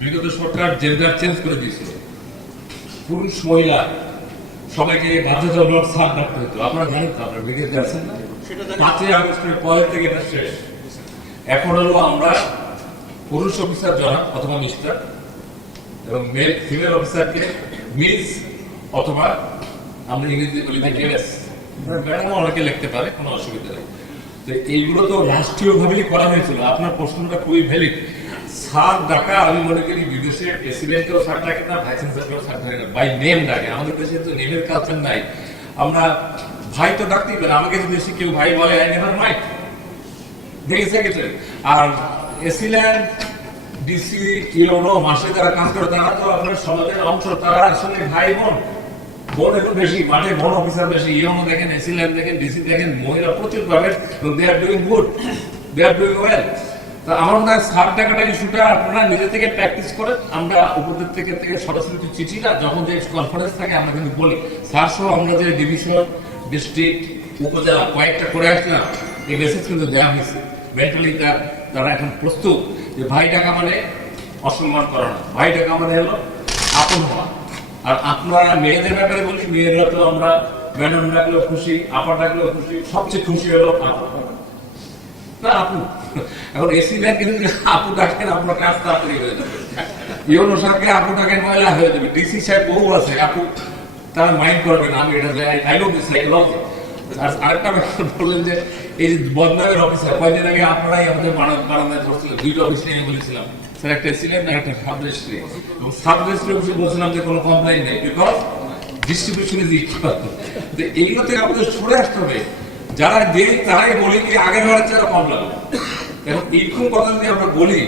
বিগত সরকার gender change করে দিয়েছিল। পুরুষ মহিলা সবাইকে বাধ্যতামূলক স্থান রাখতে হতো আপনারা জানেন তো আপনারা ব্রিগেড আছেন না? পাঁচই আগস্টের পরের থেকে এটা শেষ। এখন হলো আমরা পুরুষ অফিসার জনাব অথবা মিস্টার এবং মেল ফিমেল অফিসারকে মিস অথবা আমরা ইংরেজিতে বলি ম্যাডাম অনেকে লিখতে পারে কোনো অসুবিধা নেই। তো এইগুলো তো রাষ্ট্রীয়ভাবেই করা হয়েছিল। আপনার প্রশ্নটা খুবই ভ্যালিড স্যার ডাকা আমি মনে করি বিদেশে প্রেসিডেন্টকেও স্যার ডাকে না ভাইস চ্যান্সেলরকেও স্যার ডাকে না বাই নেম ডাকে আমাদের দেশে তো নেমের কালচার নাই। আমরা ভাই তো ডাকতেই পারে, আমাকে যদি এসে কেউ ভাই বলে আই নেভার মাইট দেখেছে গেছে আর এসিল্যান্ড ডিসি ইউনো মাসে যারা কাজ করে, তারা তো আপনার সমাজের অংশ, তারা আসলে ভাই বোন। বোন একটু বেশি, মাঠে বোন অফিসার বেশি। ইউনো দেখেন এসিল্যান্ড দেখেন ডিসি দেখেন, মহিলা প্রচুর পাবেন they are doing good they are doing well তা আমার মনে হয় টাকাটা ইস্যুটা আপনারা নিজে থেকে প্র্যাকটিস করেন আমরা উপদের থেকে থেকে সরাসরি যখন যে কনফারেন্স থাকে, আমরা কিন্তু বলি স্যার সহ আমরা যে ডিভিশন ডিস্ট্রিক্ট উপজেলা কয়েকটা করে এই মেসেজ কিন্তু দেওয়া হয়েছে। মেন্টালি তারা এখন প্রস্তুত যে ভাই টাকা মানে অসম্মান করা না। ভাই টাকা মানে হলো আপন হওয়া। আর আপনারা মেয়েদের ব্যাপারে বলি মেয়েরা তো আমরা ম্যাডাম ডাকলেও খুশি আপা ডাকলেও খুশি, সবচেয়ে খুশি হলো না, আপু। এখন এসি আপু ডাকেন হয়ে যাবে। সাহেবকে আপু ডাকেন ময়লা হয়ে যাবে। ডিসি সাহেব বহু আছে, আপু, তারা মাইন্ড আমি এটা আই লভ আর আরেকটা ব্যাপার বললেন যে, এই বদনামের কয়দিন আগে আপনারাই আমাদের বারান্দা বারান্দায় দুইটা অফিস নিয়ে বলেছিলাম। স্যার, একটা আর একটা সাব রেজিস্ট্রি এবং সাব রেজিস্ট্রি অফিসে বলছিলাম যে, কোনো কমপ্লেন নেই বিকজ ডিস্ট্রিবিউশন ইজ ইকুয়াল এইগুলো থেকে আমাদের সরে আসতে হবে। যারা দেই তারাই বলি কি আগের বারের চেয়ে কম লাগে। এখন এইরকম কথা যদি আমরা বলি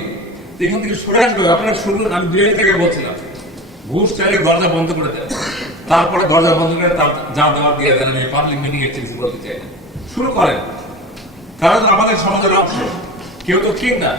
তো এখান থেকে সরে আসবে। আপনারা শুরু আমি বিয়ে থেকে বলছিলাম, ঘুষ চাইলে দরজা বন্ধ করে দেন। তারপরে দরজা বন্ধ করে তার যা দেওয়ার দিয়ে দেন। আমি পাবলিক মিটিং এর চিকিৎসা করতে চাই শুরু করেন। তারা তো আমাদের সমাজের অংশ। কেউ তো ঠিক না।